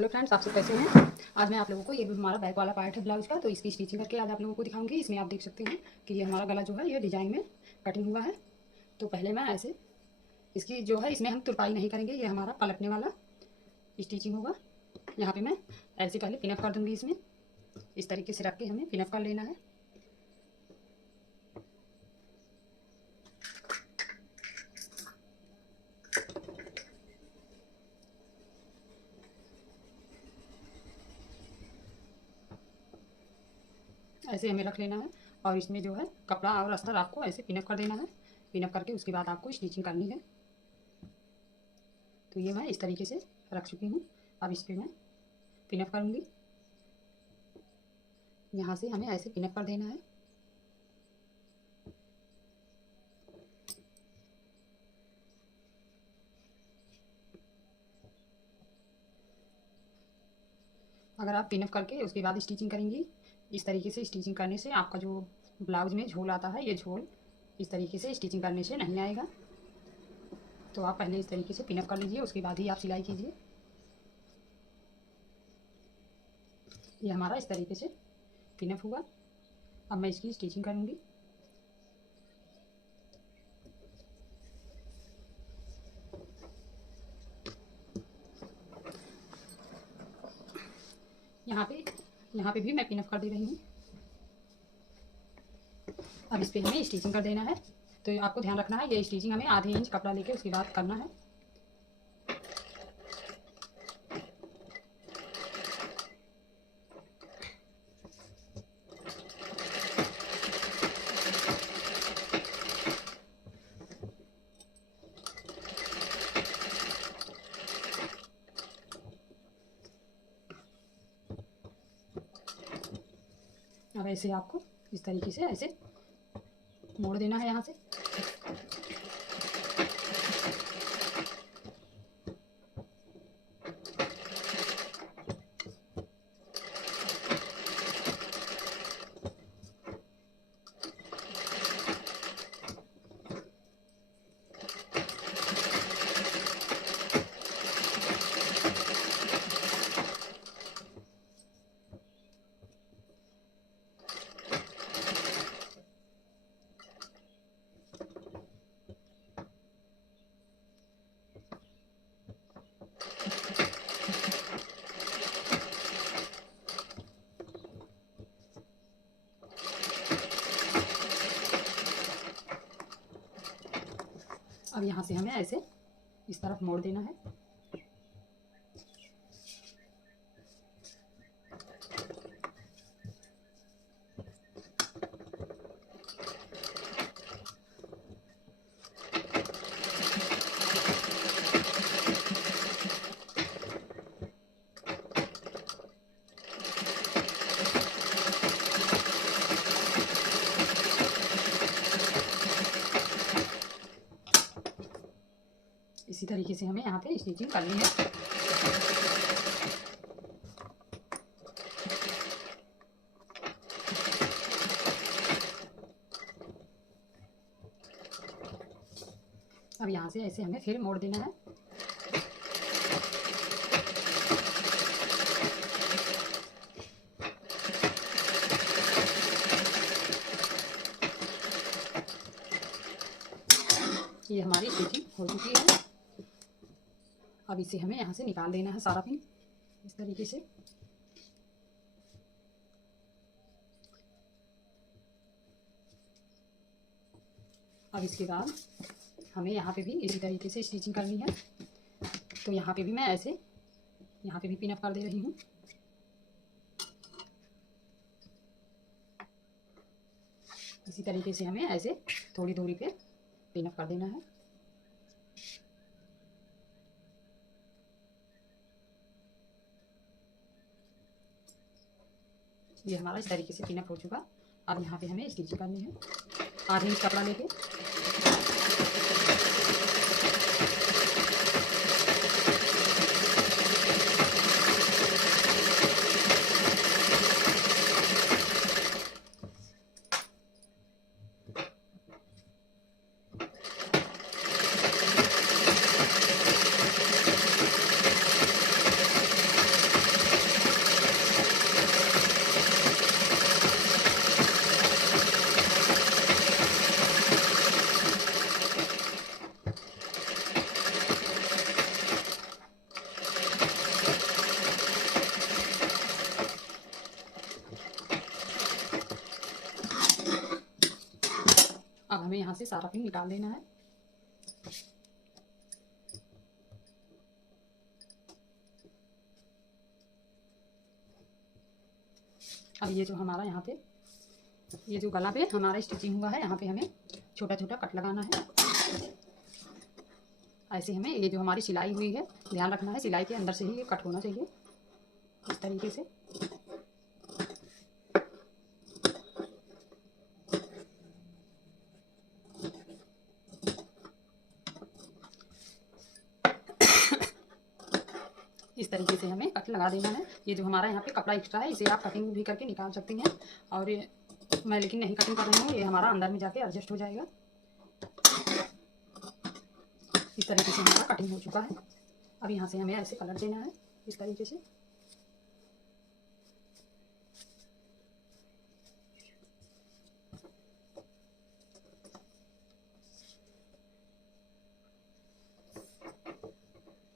Hello friends, आप सब कैसे हैं। आज मैं आप लोगों को ये हमारा बैक वाला पार्ट है ब्लाउज का, तो इसकी स्टिचिंग करके आज आप लोगों को दिखाऊंगी। इसमें आप देख सकते हैं कि ये हमारा गला जो है ये डिजाइन में कटिंग हुआ है। तो पहले मैं ऐसे इसकी जो है इसमें हम तुरपाई नहीं करेंगे, ये हमारा पलटने वाला स्टिचिंग होगा। यहाँ पे मैं ऐसे पहले पिनअप कर दूँगी। इसमें इस तरीके से रख के हमें पिनअप कर लेना है। ऐसे हमें रख लेना है और इसमें जो है कपड़ा और अस्तर आपको ऐसे पिनअप कर देना है। पिनअप करके उसके बाद आपको स्टिचिंग करनी है। तो ये मैं इस तरीके से रख चुकी हूँ। अब इस पर मैं पिनअप करूँगी। यहाँ से हमें ऐसे पिनअप कर देना है। अगर आप पिनअप करके उसके बाद स्टिचिंग करेंगी, इस तरीके से स्टिचिंग करने से आपका जो ब्लाउज में झोल आता है, ये झोल इस तरीके से स्टिचिंग करने से नहीं आएगा। तो आप पहले इस तरीके से पिनअप कर लीजिए, उसके बाद ही आप सिलाई कीजिए। ये हमारा इस तरीके से पिनअप हुआ। अब मैं इसकी स्टिचिंग करूँगी। यहाँ पे भी मैं पिनअप कर दे रही हूँ। अब इस पे हमें स्टिचिंग कर देना है। तो आपको ध्यान रखना है, ये स्टिचिंग हमें आधे इंच कपड़ा लेके उसके बाद करना है। अब ऐसे आपको इस तरीके से ऐसे मोड़ देना है यहाँ से। अब यहाँ से हमें ऐसे इस तरफ मोड़ देना है। इसी तरीके से हमें यहाँ पे स्टिचिंग करनी है। अब यहाँ से ऐसे हमें फिर मोड़ देना है। ये हमारी स्टिचिंग हो चुकी है। अब इसे हमें यहाँ से निकाल देना है सारा पिन इस तरीके से। अब इसके बाद हमें यहाँ पे भी इसी तरीके से स्टिचिंग करनी है। तो यहाँ पे भी मैं ऐसे यहाँ पे भी पिन अप कर दे रही हूँ। इसी तरीके से हमें ऐसे थोड़ी दूरी पे पिन अप कर देना है। ये हमारा इस तरीके से पिन अप हो चुका। अब यहाँ पे हमें स्टिचिंग करनी है आधे इंच कपड़ा लेके। हमें यहाँ से सारा पिन निकाल लेना है। अब ये जो हमारा यहाँ पे ये जो गला पे हमारा स्टिचिंग हुआ है, यहाँ पे हमें छोटा छोटा कट लगाना है। ऐसे हमें ये जो हमारी सिलाई हुई है, ध्यान रखना है सिलाई के अंदर से ही ये कट होना चाहिए, इस तरीके से। इस तरीके से हमें कट लगा देना है। ये जो हमारा यहाँ पे कपड़ा एक्स्ट्रा है, इसे आप कटिंग भी करके निकाल सकती हैं। और ये मैं लेकिन नहीं कटिंग कर रही हूँ, ये हमारा अंदर में जाके एडजस्ट हो जाएगा। इस तरीके से हमारा कटिंग हो चुका है। अब यहाँ से हमें ऐसे कलर देना है, इस तरीके से।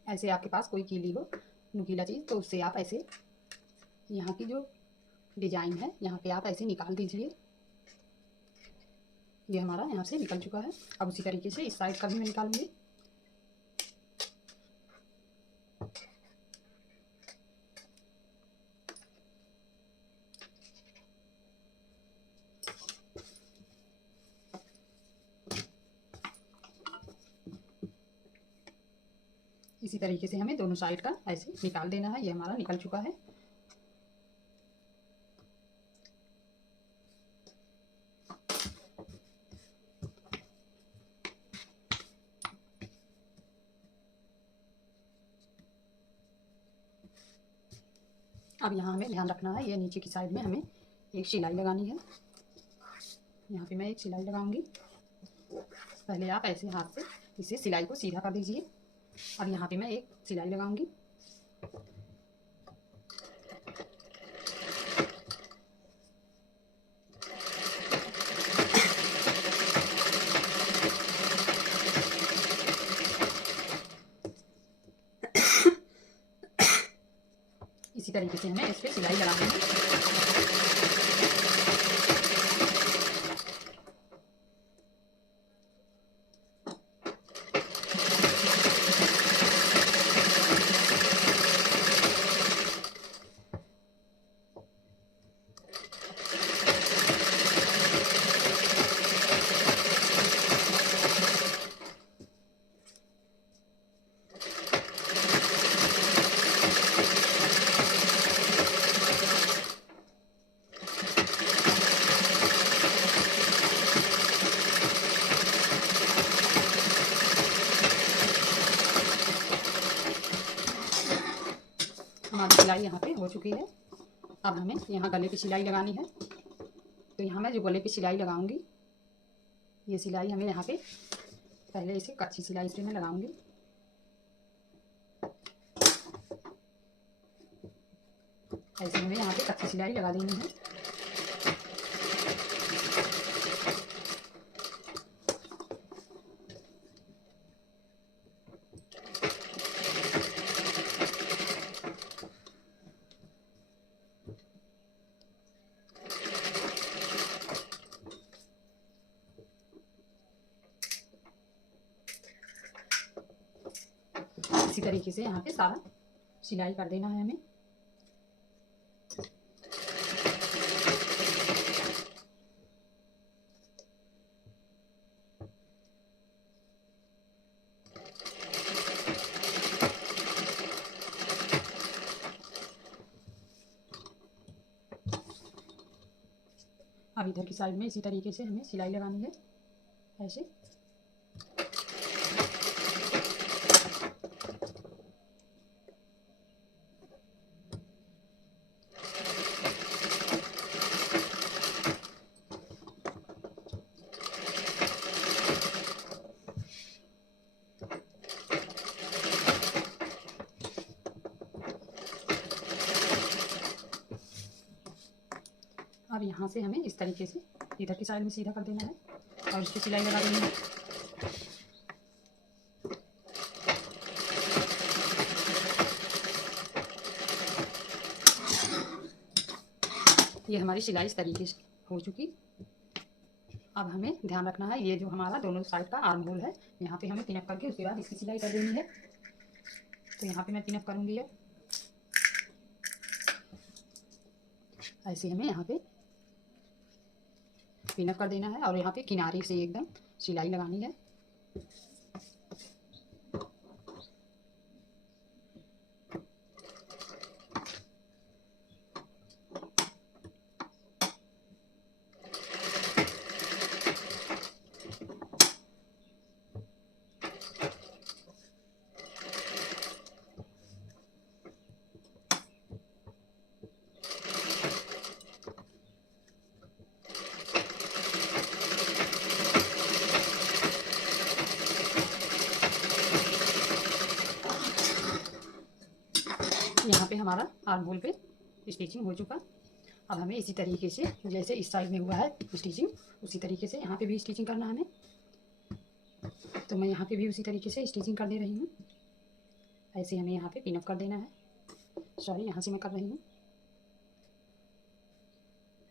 ऐसे आपके पास कोई कीली हो, नुकीला चीज़, तो उससे आप ऐसे यहाँ की जो डिजाइन है यहाँ पे आप ऐसे निकाल दीजिए। ये हमारा यहाँ से निकल चुका है। अब उसी तरीके से इस साइड का भी मैं निकालूंगी। इसी तरीके से हमें दोनों साइड का ऐसे निकाल देना है। ये हमारा निकल चुका है। अब यहाँ हमें ध्यान रखना है, ये नीचे की साइड में हमें एक सिलाई लगानी है। यहाँ पे मैं एक सिलाई लगाऊंगी। पहले आप ऐसे हाथ से इसे सिलाई को सीधा कर दीजिए। अब यहाँ पे मैं एक सिलाई लगाऊंगी। इसी तरीके से हमें इस पर सिलाई लगानी है। हमारी सिलाई यहाँ पे हो चुकी है। अब हमें यहाँ गले पे सिलाई लगानी है। तो यहाँ मैं जो गले पे सिलाई लगाऊंगी, ये सिलाई हमें यहाँ पे पहले इसे कच्ची सिलाई इस पे मैं लगाऊंगी। ऐसे हमें यहाँ पे कच्ची सिलाई लगा देनी है। इसी तरीके से यहाँ पे सारा सिलाई कर देना है हमें। अब इधर की साइड में इसी तरीके से हमें सिलाई लगानी है, ऐसे। अब यहाँ से हमें इस तरीके से इधर की साइड में सीधा कर देना है और इस पर सिलाई लगा देनी है। ये हमारी सिलाई इस तरीके से हो चुकी। अब हमें ध्यान रखना है, ये जो हमारा दोनों साइड का आर्म होल है, यहाँ पे हमें पिनअप करके उसके बाद इसकी सिलाई कर देनी है। तो यहाँ पे मैं पिनअप करूँगी। अब ऐसे हमें यहाँ पे पिनअप कर देना है और यहाँ पे किनारे से एकदम सिलाई लगानी है। यहाँ पे हमारा आर्म होल पे स्टिचिंग हो चुका। अब हमें इसी तरीके से, जैसे इस साइड में हुआ है स्टिचिंग, उसी तरीके से यहाँ पे भी स्टिचिंग करना है हमें। तो मैं यहाँ पे भी उसी तरीके से स्टिचिंग कर दे रही हूँ। ऐसे हमें यहाँ पे पिनअप कर देना है। सॉरी, यहाँ से मैं कर रही हूँ,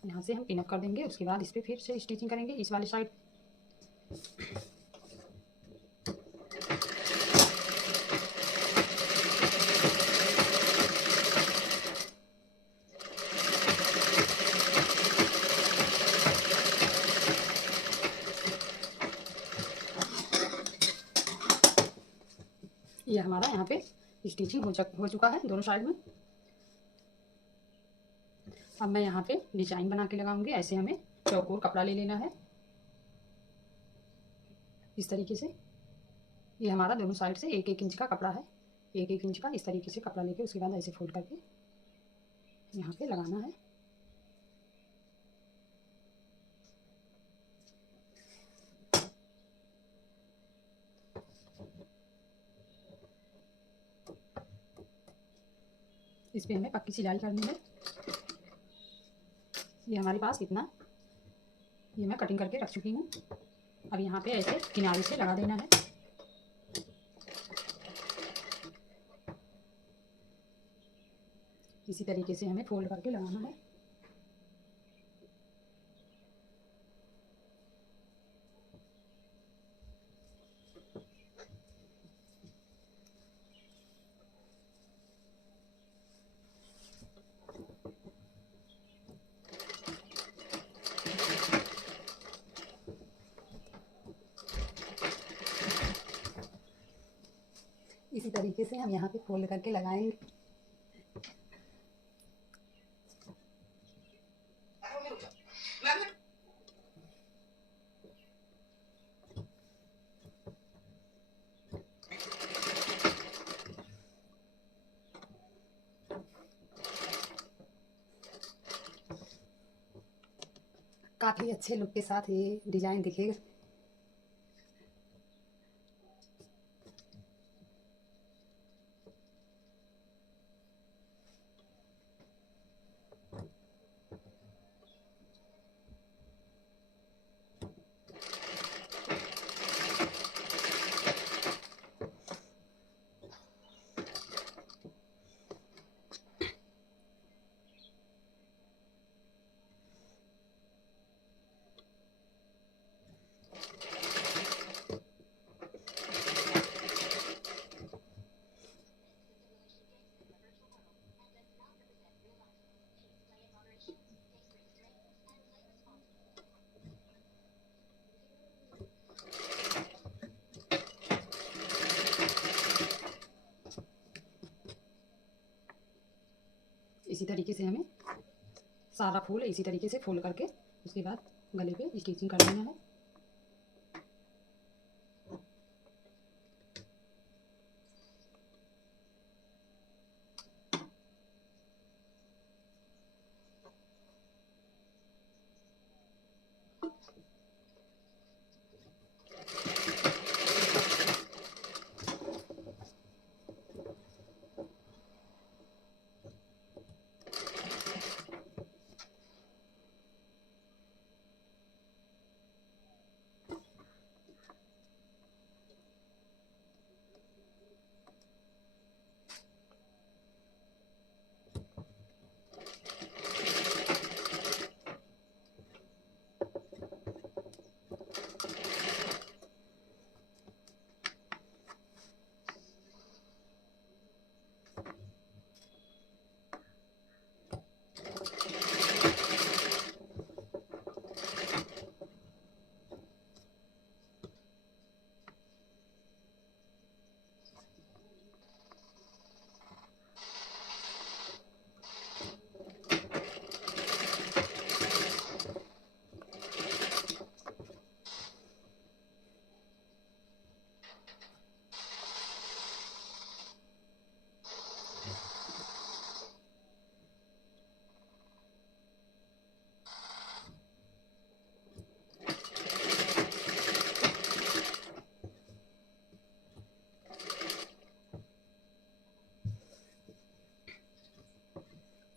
यहाँ से हम पिनअप कर देंगे। उसके बाद इस पर फिर से स्टिचिंग करेंगे इस वाले साइड। ये हमारा यहाँ पे स्टिचिंग हो चुका है दोनों साइड में। अब मैं यहाँ पे डिजाइन बना के लगाऊंगी। ऐसे हमें चौकोर कपड़ा ले लेना है इस तरीके से। ये हमारा दोनों साइड से 1-1 इंच का कपड़ा है, 1-1 इंच का। इस तरीके से कपड़ा लेके उसके बाद ऐसे फोल्ड करके यहाँ पे लगाना है। इस पे हमें पक्की सिलाई करनी है। ये हमारे पास इतना, ये मैं कटिंग करके रख चुकी हूँ। अब यहाँ पे ऐसे किनारे से लगा देना है। इसी तरीके से हमें फोल्ड करके लगाना है। इसी तरीके से हम यहाँ पे फोल्ड करके लगाएंगे। काफ़ी अच्छे लुक के साथ ये डिज़ाइन दिखेगा। इसी तरीके से हमें सारा फूल इसी तरीके से फोल्ड करके उसके बाद गले पे स्टिचिंग कर देना है।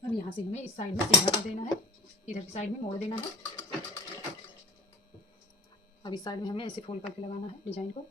अब यहाँ से हमें इस साइड में सीधा कर देना है, इधर की साइड में मोड़ देना है। अब इस साइड में हमें ऐसे फोल्ड करके लगाना है डिजाइन को।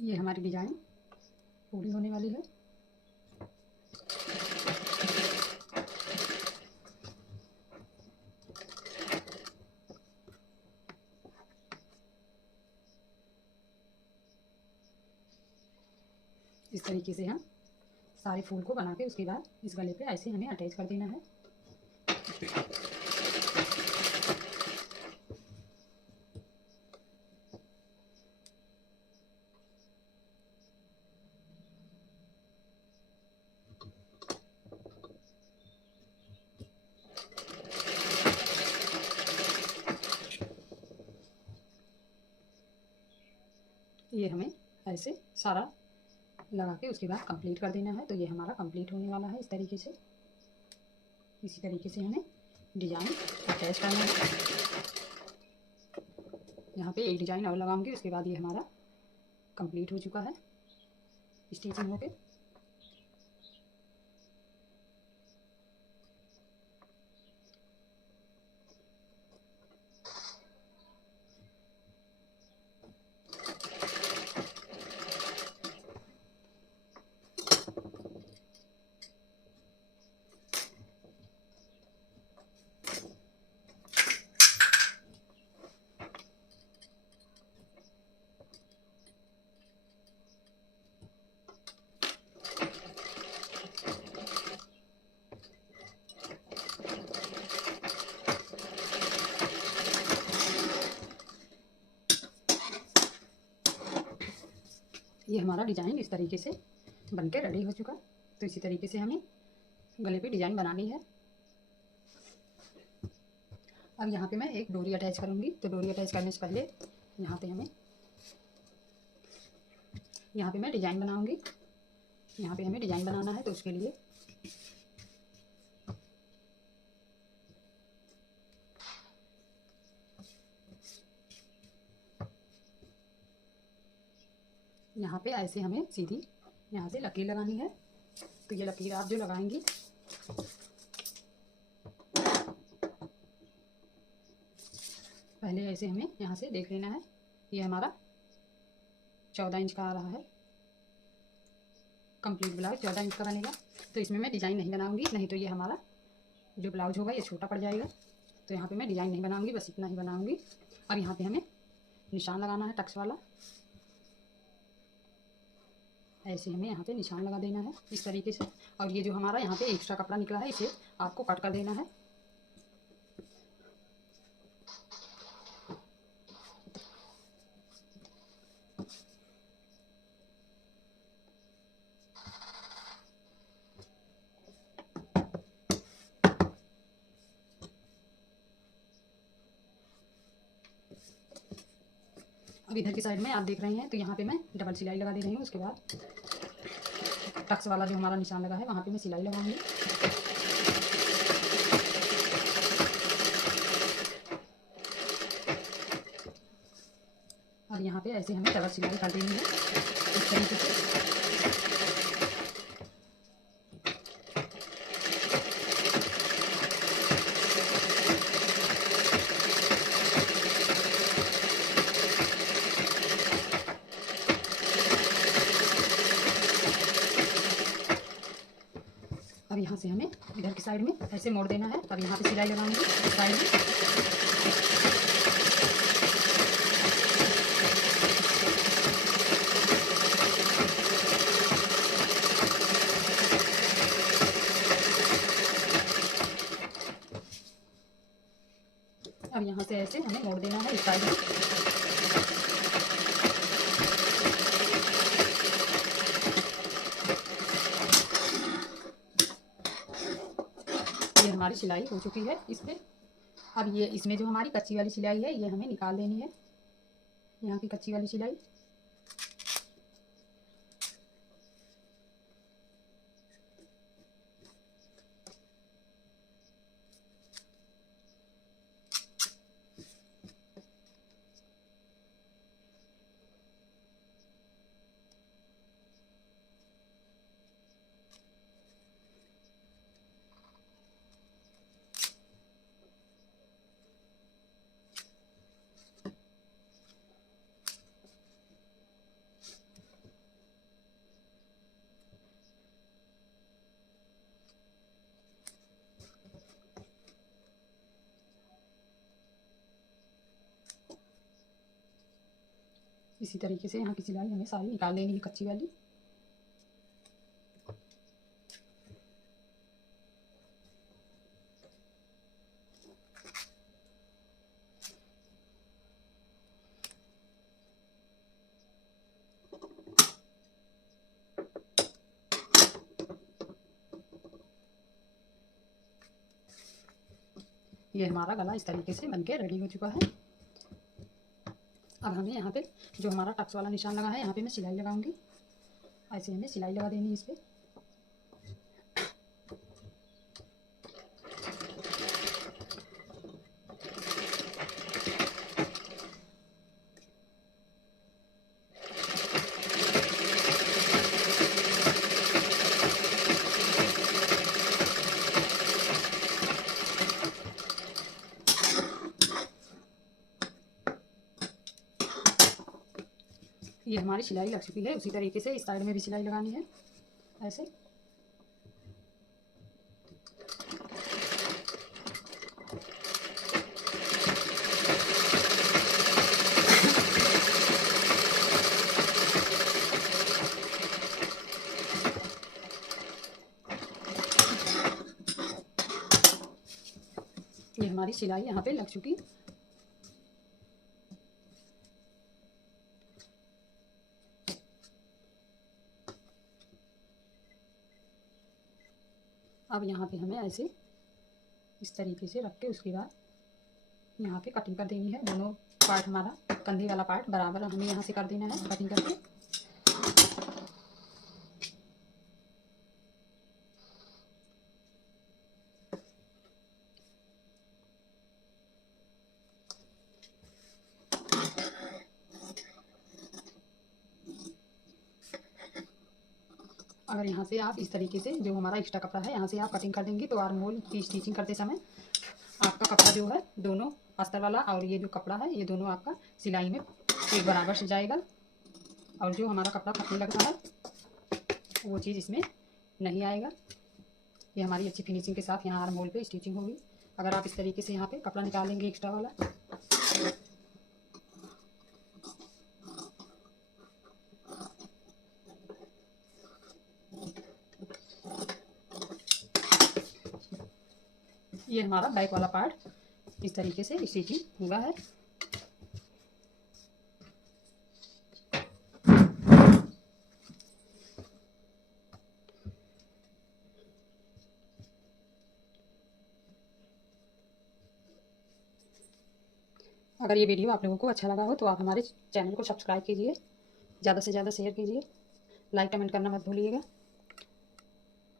ये हमारी डिजाइन पूरी होने वाली है। इस तरीके से हम सारे फूल को बना के उसके बाद इस गले पे ऐसे हमें अटैच कर देना है। ये हमें ऐसे सारा लगा के उसके बाद कंप्लीट कर देना है। तो ये हमारा कंप्लीट होने वाला है इस तरीके से। इसी तरीके से हमें डिजाइन अटैच करना है। यहाँ पे एक डिजाइन और लगाऊंगी, उसके बाद ये हमारा कंप्लीट हो चुका है स्टिचिंग होके। ये हमारा डिजाइन इस तरीके से बनके रेडी हो चुका। तो इसी तरीके से हमें गले पे डिजाइन बनानी है। अब यहाँ पे मैं एक डोरी अटैच करूँगी। तो डोरी अटैच करने से पहले यहाँ पे मैं डिजाइन बनाऊँगी। यहाँ पे हमें डिजाइन बनाना है, तो उसके लिए यहाँ पे ऐसे हमें सीधी यहाँ से लकीर लगानी है। तो ये लकीर आप जो लगाएंगी पहले ऐसे हमें यहाँ से देख लेना है। ये हमारा 14 इंच का आ रहा है। कंप्लीट ब्लाउज 14 इंच का बनेगा। तो इसमें मैं डिज़ाइन नहीं बनाऊंगी, नहीं तो ये हमारा जो ब्लाउज होगा ये छोटा पड़ जाएगा। तो यहाँ पे मैं डिज़ाइन नहीं बनाऊंगी, बस इतना ही बनाऊंगी। अब यहाँ पे हमें निशान लगाना है टक्स वाला। ऐसे हमें यहाँ पे निशान लगा देना है इस तरीके से। और ये जो हमारा यहाँ पे एक्स्ट्रा कपड़ा निकला है इसे आपको कट कर देना है। अब इधर की साइड में आप देख रहे हैं तो यहाँ पे मैं डबल सिलाई लगा दे रही हूँ। उसके बाद टक्स वाला जो हमारा निशान लगा है वहाँ पे मैं सिलाई लगाऊंगी। और यहाँ पे ऐसे हमें डबल सिलाई कर देनी है इस तरीके से। अब यहाँ से हमें इधर की साइड में ऐसे मोड़ देना है। अब यहाँ पे सिलाई लगाऊंगी साइड में। अब यहाँ से ऐसे हमें मोड़ देना है इस साइड में। ये हमारी सिलाई हो चुकी है इस पे। अब ये इसमें जो हमारी कच्ची वाली सिलाई है ये हमें निकाल देनी है, यहाँ की कच्ची वाली सिलाई। इसी तरीके से यहाँ की सिलाई हमें सारी निकाल लेनी है कच्ची वाली। ये हमारा गला इस तरीके से बनके रेडी हो चुका है। अब हमें यहाँ पे जो हमारा टक्स वाला निशान लगा है यहाँ पे मैं सिलाई लगाऊंगी। ऐसे हमें सिलाई लगा देनी है इस पे। ये हमारी सिलाई लग चुकी है। उसी तरीके से इस साइड में भी सिलाई लगानी है ऐसे। ये हमारी सिलाई यहाँ पे लग चुकी। अब यहाँ पे हमें ऐसे इस तरीके से रख के उसके बाद यहाँ पे कटिंग कर देनी है। दोनों पार्ट हमारा कंधे वाला पार्ट बराबर हमें यहाँ से कर देना है कटिंग करके। अगर यहाँ से आप इस तरीके से जो हमारा एक्स्ट्रा कपड़ा है यहाँ से आप कटिंग कर देंगे तो आर्म होल की स्टिचिंग करते समय आपका कपड़ा जो है दोनों अस्तर वाला और ये जो कपड़ा है ये दोनों आपका सिलाई में एक बराबर से जाएगा। और जो हमारा कपड़ा फटने लगता है वो चीज़ इसमें नहीं आएगा। ये हमारी अच्छी फिनिशिंग के साथ यहाँ आर्म होल पे स्टिचिंग होगी। अगर आप इस तरीके से यहाँ पे कपड़ा निकालेंगे एक्स्ट्रा वाला, ये हमारा बैक वाला पार्ट इस तरीके से स्टिचिंग हुआ है। अगर ये वीडियो आप लोगों को अच्छा लगा हो तो आप हमारे चैनल को सब्सक्राइब कीजिए, ज़्यादा से ज़्यादा शेयर कीजिए, लाइक कमेंट करना मत भूलिएगा।